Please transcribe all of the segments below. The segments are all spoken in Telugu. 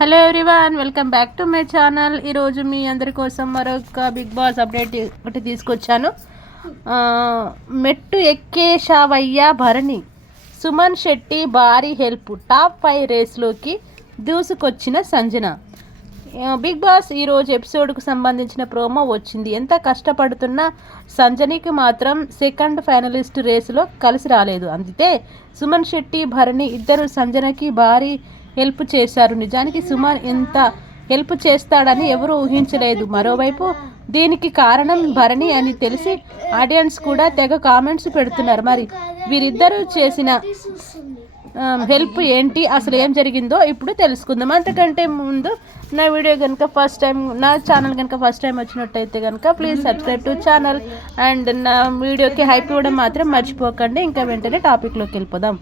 Hello everyone, welcome back to my channel. ఈరోజు మీ అందరి కోసం మరొక బిగ్ బాస్ అప్డేట్ ఒకటి తీసుకొచ్చాను. మెట్టు ఎక్కేశావయ్యా భరణి, సుమన్ శెట్టి భారీ హెల్ప్, టాప్ 5 రేస్లోకి దూసుకొచ్చిన సంజన. బిగ్ బాస్ ఈరోజు ఎపిసోడ్కు సంబంధించిన ప్రోమో వచ్చింది. ఎంత కష్టపడుతున్నా సంజనికి మాత్రం సెకండ్ ఫైనలిస్ట్ రేసులో కలిసి రాలేదు. అందుకే సుమన్ శెట్టి భరణి ఇద్దరు సంజనకి భారీ హెల్ప్ చేశారు. నిజానికి సుమన్ ఇంత హెల్ప్ చేస్తాడని ఎవరు ఊహించలేదు. మరోవైపు దీనికి కారణం భరణి అని తెలిసి ఆడియన్స్ కూడా తెగ కామెంట్స్ పెడుతున్నారు. మరి వీరిద్దరూ చేసిన హెల్ప్ ఏంటి, అసలు ఏం జరిగిందో ఇప్పుడు తెలుసుకుందాం. అంతకంటే ముందు నా వీడియో కనుక ఫస్ట్ టైం, నా ఛానల్ కనుక ఫస్ట్ టైం వచ్చినట్టయితే కనుక please subscribe to channel and నా వీడియోకి హైప్ ఇవ్వడం మాత్రం మర్చిపోకండి. ఇంకా వెంటనే టాపిక్లోకి వెళ్ళిపోదాం.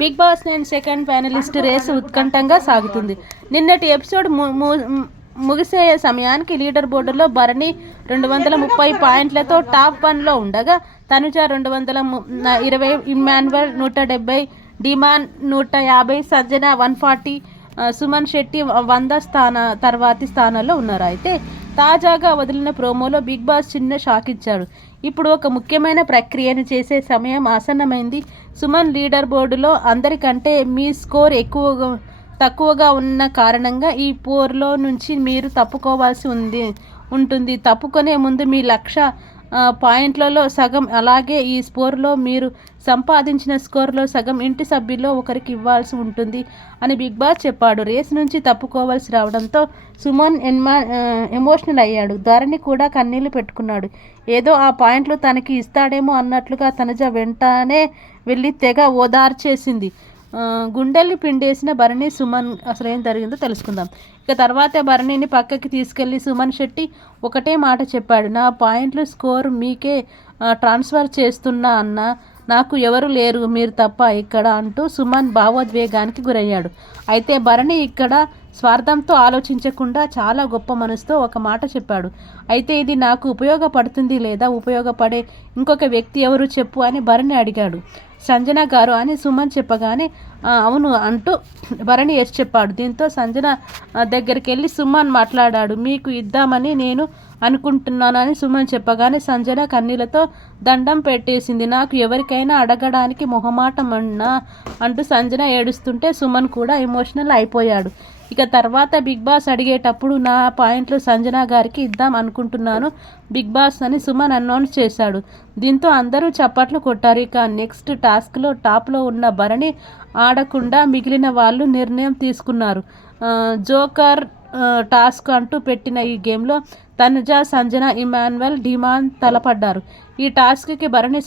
Bigg Boss 9 second finalist race ఉత్కంఠంగా సాగుతుంది. నిన్నటి ఎపిసోడ్ ముగిసే సమయానికి లీడర్ బోర్డులో భరణి 230 పాయింట్లతో టాప్ 1లో ఉండగా, తనుజ 220, ఇమ్మాన్యువల్ 170, డిమాన్ 150, సంజన 140, సుమన్ శెట్టి 100 తర్వాతి స్థానాల్లో ఉన్నారు. అయితే తాజాగా వదిలిన ప్రోమోలో బిగ్ బాస్ చిన్న షాక్ ఇచ్చాడు. ఇప్పుడు ఒక ముఖ్యమైన ప్రక్రియను చేసే సమయం ఆసన్నమైంది. సుమన్ లీడర్ బోర్డులో అందరికంటే మీ స్కోర్ తక్కువగా ఉన్న కారణంగా ఈ పోర్లో నుంచి మీరు తప్పుకోవాల్సి ఉంటుంది. తప్పుకునే ముందు మీ లక్ష్య పాయింట్లలో సగం, అలాగే ఈ స్కోర్లో మీరు సంపాదించిన స్కోర్లో సగం ఇంటి సభ్యుల్లో ఒకరికి ఇవ్వాల్సి ఉంటుంది అని బిగ్ బాస్ చెప్పాడు. రేస్ నుంచి తప్పుకోవాల్సి రావడంతో సుమన్ ఎమోషనల్ అయ్యాడు. ధరణి కూడా కన్నీళ్లు పెట్టుకున్నాడు. ఏదో ఆ పాయింట్లు తనకి ఇస్తాడేమో అన్నట్లుగా తనుజ వెంటనే వెళ్ళి తెగ ఓదార్చేసింది. గుండెల్ని పిండేసిన భరణి సుమన్. అసలు ఏం జరిగిందో తెలుసుకుందాం. ఇక తర్వాత భరణిని పక్కకి తీసుకెళ్లి సుమన్ శెట్టి ఒకటే మాట చెప్పాడు. నా పాయింట్లు స్కోర్ మీకే ట్రాన్స్ఫర్ చేస్తున్నా అన్న, నాకు ఎవరు లేరు మీరు తప్ప ఇక్కడ అంటూ సుమన్ భావోద్వేగానికి గురయ్యాడు. అయితే భరణి ఇక్కడ స్వార్థంతో ఆలోచించకుండా చాలా గొప్ప మనసుతో ఒక మాట చెప్పాడు. అయితే ఇది నాకు ఉపయోగపడుతుంది లేదా ఉపయోగపడే ఇంకొక వ్యక్తి ఎవరు చెప్పు అని భరణి అడిగాడు. సంజన గారు అని సుమన్ చెప్పగానే అవును అంటూ భరణి ఎస్ చెప్పాడు. దీంతో సంజన దగ్గరికి వెళ్ళి సుమన్ మాట్లాడాడు. మీకు ఇద్దామని నేను అనుకుంటున్నాను అని సుమన్ చెప్పగానే సంజన కన్నీళ్లతో దండం పెట్టేసింది. నాకు ఎవరికైనా అడగడానికి మొహమాటం అంటూ సంజన ఏడుస్తుంటే సుమన్ కూడా ఎమోషనల్ అయిపోయాడు. ఇక తర్వాత బిగ్ బాస్ అడిగేటప్పుడు నా పాయింట్లు సంజన గారికి ఇద్దాం అనుకుంటున్నాను బిగ్ బాస్ అని సుమన్ అనౌన్స్ చేశాడు. దీంతో అందరూ చప్పట్లు కొట్టారు. ఇక నెక్స్ట్ టాస్క్లో టాప్లో ఉన్న భరణి ఆడకుండా మిగిలిన వాళ్ళు నిర్ణయం తీసుకున్నారు. జోకర్ టాస్క్ అంటూ పెట్టిన ఈ గేమ్లో తనుజ, సంజన, ఇమ్మాన్యువల్, డిమాన్ తలపడ్డారు. ఈ టాస్క్కి భరణి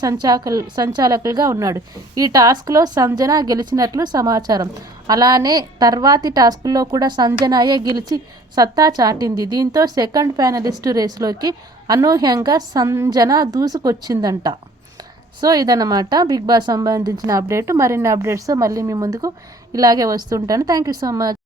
సంచాలకులుగా ఉన్నాడు. ఈ టాస్క్లో సంజన గెలిచినట్లు సమాచారం. అలానే తర్వాతి టాస్క్లో కూడా సంజనాయే గెలిచి సత్తా చాటింది. దీంతో సెకండ్ ఫైనలిస్ట్ రేసులోకి అనూహ్యంగా సంజన దూసుకొచ్చిందంట. సో ఇదన్నమాట బిగ్ బాస్ సంబంధించిన అప్డేట్. మరిన్ని అప్డేట్స్ మళ్ళీ మీ ముందుకు ఇలాగే వస్తుంటాను. Thank you so much.